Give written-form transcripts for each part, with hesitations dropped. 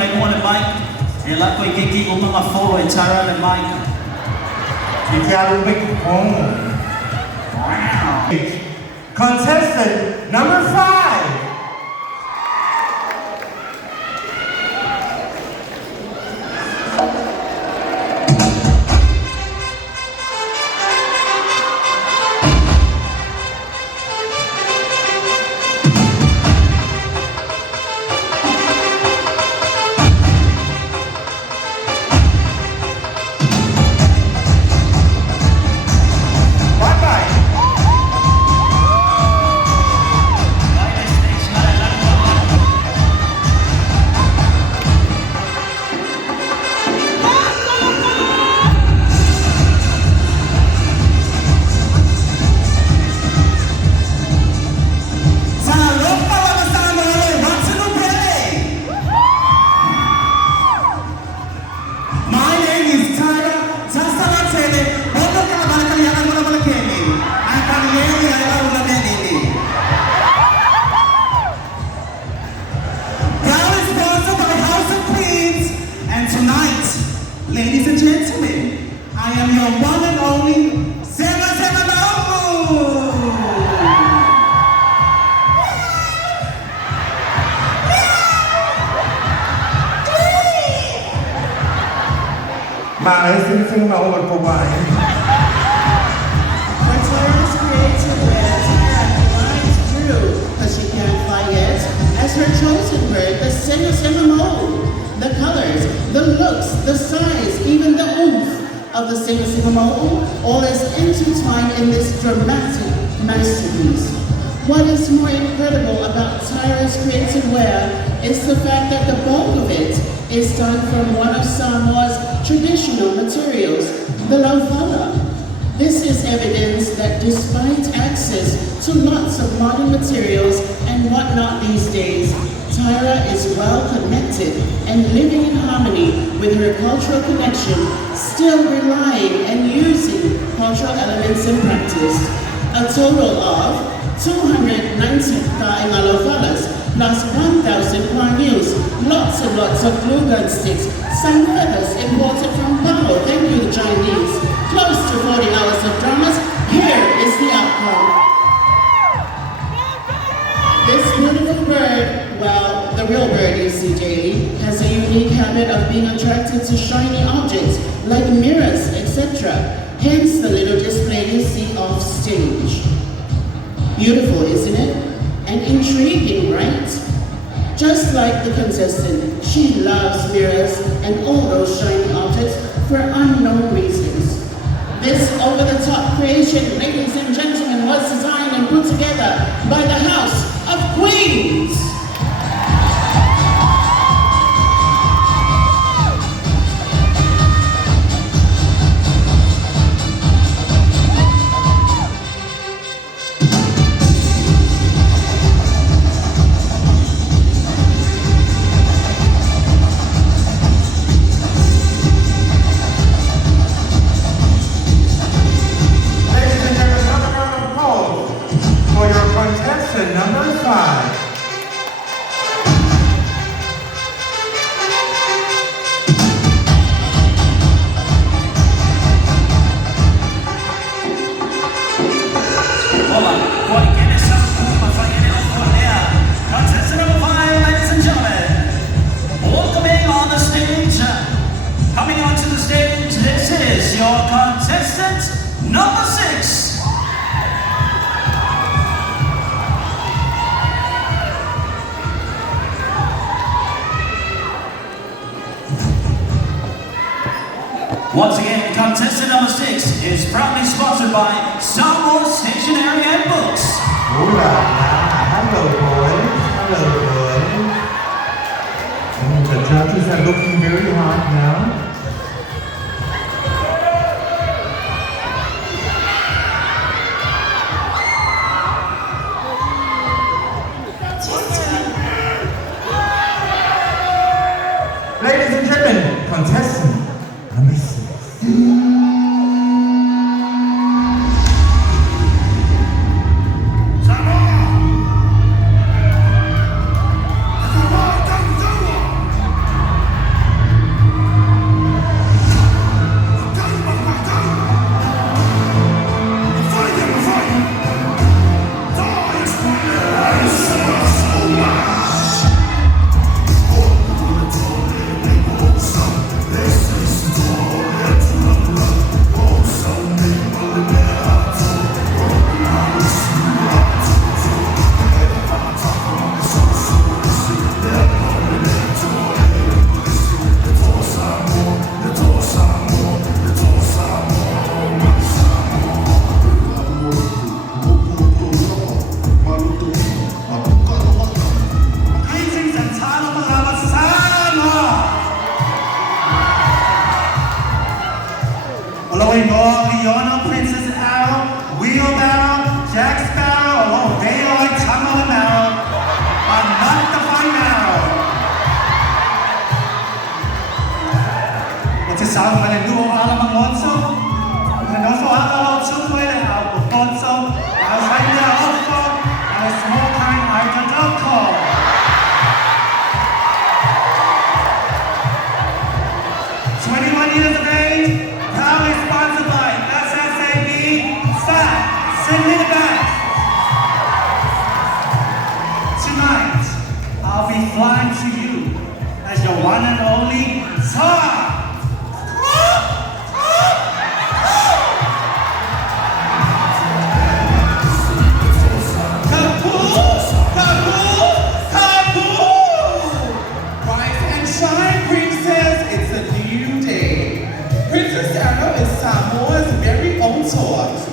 may mua được Mike. Thì là quay kia cũng có phô and Tara and Mike. You gotta make it home. Wow. Contestant number 5. Ladies and gentlemen, I am your one and onlyซึ่งเราอดประวาย Tara's creative wear, Tara glides through, because she can't fly yet, as her chosen bird, the Sema mold. The colors, the looks, the size, even the oomph of the Sema mold, all is intertwined in this dramatic masterpiece. What is more incredible about Tara's creative wear is the fact that the bulk of it is done from one of Samoa's traditional materials, the lauvala. This is evidence that despite access to lots of modern materials and whatnot these days, Tara is well connected and living in harmony with her cultural connection, still relying and using cultural elements in practice. A total of 290 lauvalas plus 1,000 parnews, lots and lots of glue gun sticks, some feathers imported from Palo, thank you the Chinese, close to 40 hours of dramas. Here is the outcome. This beautiful bird, well, the real bird you see daily, has a unique habit of being attracted to shiny objects like mirrors, etc. Hence the little display you see off stage. Beautiful, isn't it? And intriguing, right? Just like the contestant, she loves mirrors and all those shiny objects for unknown reasons. This over-the-top creation, ladies and gentlemen, was designed and put together by the House of Queens. Once again, contestant number 6 is proudly sponsored by Samoa Stationery and Books. Ooh la la, hello boys, hello boys. And the judges are looking very hot now. Ladies and gentlemen, contestant number 6. Sa Malenduo Alam Alonso, Renoso Alamo Chukwele Alfonso, Alzheimer Alfonso, and a small time Artadoko. 21 years of age, proudly sponsored by SSAB, SAP, send me the back. Tonight, I'll be flying to you as your one and only Tar.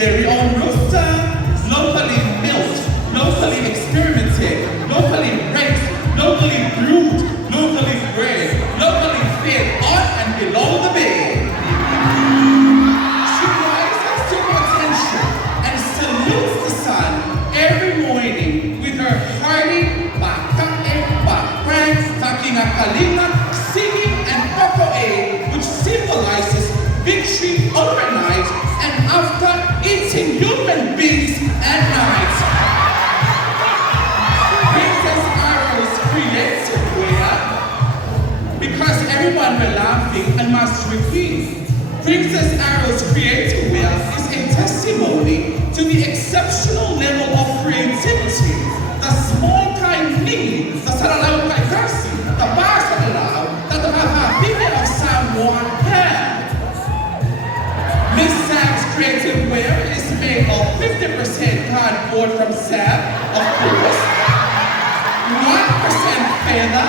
Very own rooster, locally milked, locally experimented, locally raised, locally brewed, locally bred, locally fed on and below the bed. She rises to potential and salutes the sun every morning with her hearty kalinga, singing and popoe, which symbolizes victory overnight and after eating human beings at night. Princess Arrow's creative wear, because everyone were laughing and must repeat. Princess Arrow's creative wear is a testimony to the exceptional level of creativity, the small kind need, the saralaw kay Garci, the bar saralaw, that the people of Samoa have. Miss Sam's creative wear is made of 50% cardboard from Sam, of course, 1% feather,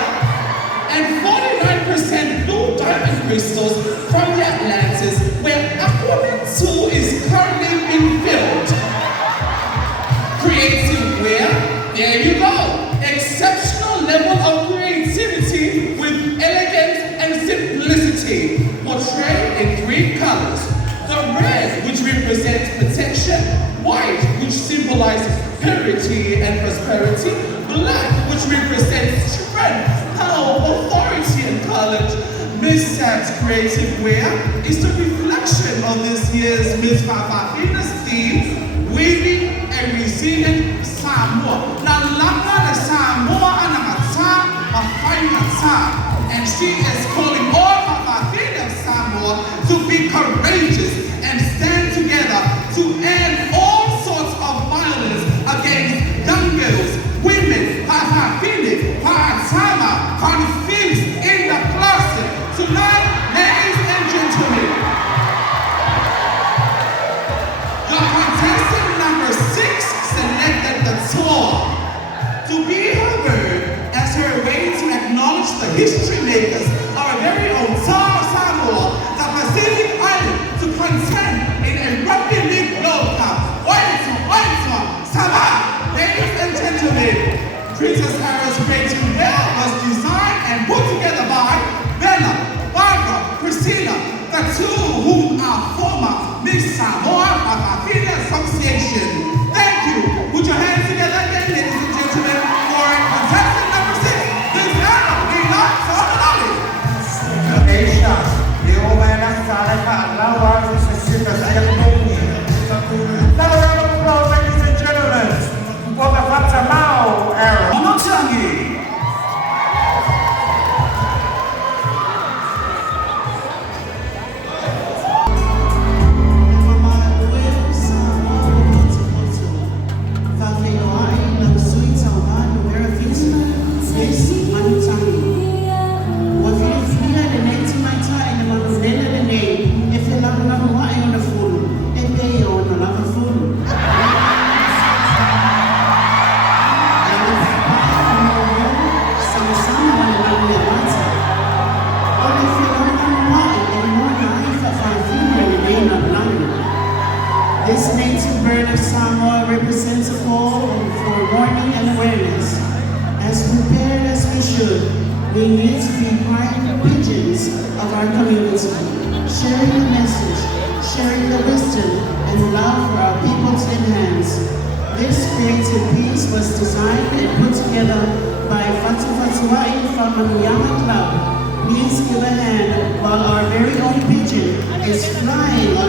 and 49% blue diamond crystals from the Atlantis, where Aquaman 2 is currently being filmed. Creative wear, there you go. Exceptional level of creativity with elegance and simplicity, portrayed in 3 colors. The red, which represents protection, white, which symbolizes purity and prosperity, black, which represents strength, power, authority, and courage. Miss Sam's creative wear is the reflection of this year's Miss Fafafina's theme, weaving a resilient Samoa. Now, Langa the Samoa Anamata, a fine and she is calling all Fafafina of Samoa to be courageous and stand together to end all sorts of violence against young girls, women, Fafafina, Fa'atama, confused in the closet. Tonight, ladies and gentlemen, your contestant number 6 selected the tour to be heard as her way to acknowledge the history makers, our very own Tar Samoa, the Pacific Island, to contend in a rugby league World Cup. Oito, Sabah! Ladies and gentlemen, Princess Arrow's creative wear was designed and put together by Bella, Barbara, Christina, the 2 whom are former Miss Samoa Fafafina Association. Thank you. Put your hands together again, ladies and gentlemen, for contestant number 6, Miss Arrow. We love Samoa. Asia, the old man outside, now is the super now, round of applause, ladies and gentlemen, for the Fatamao era. Onotangi. This native bird of Samoa represents a call for warning and awareness. As prepared as we should, we need to be quiet pigeons of our community, sharing the message, sharing the wisdom and love for our people to enhance. This creative piece was designed and put together by Fatu Fatuai from Manuyama Club. Please give a hand while our very own pigeon is flying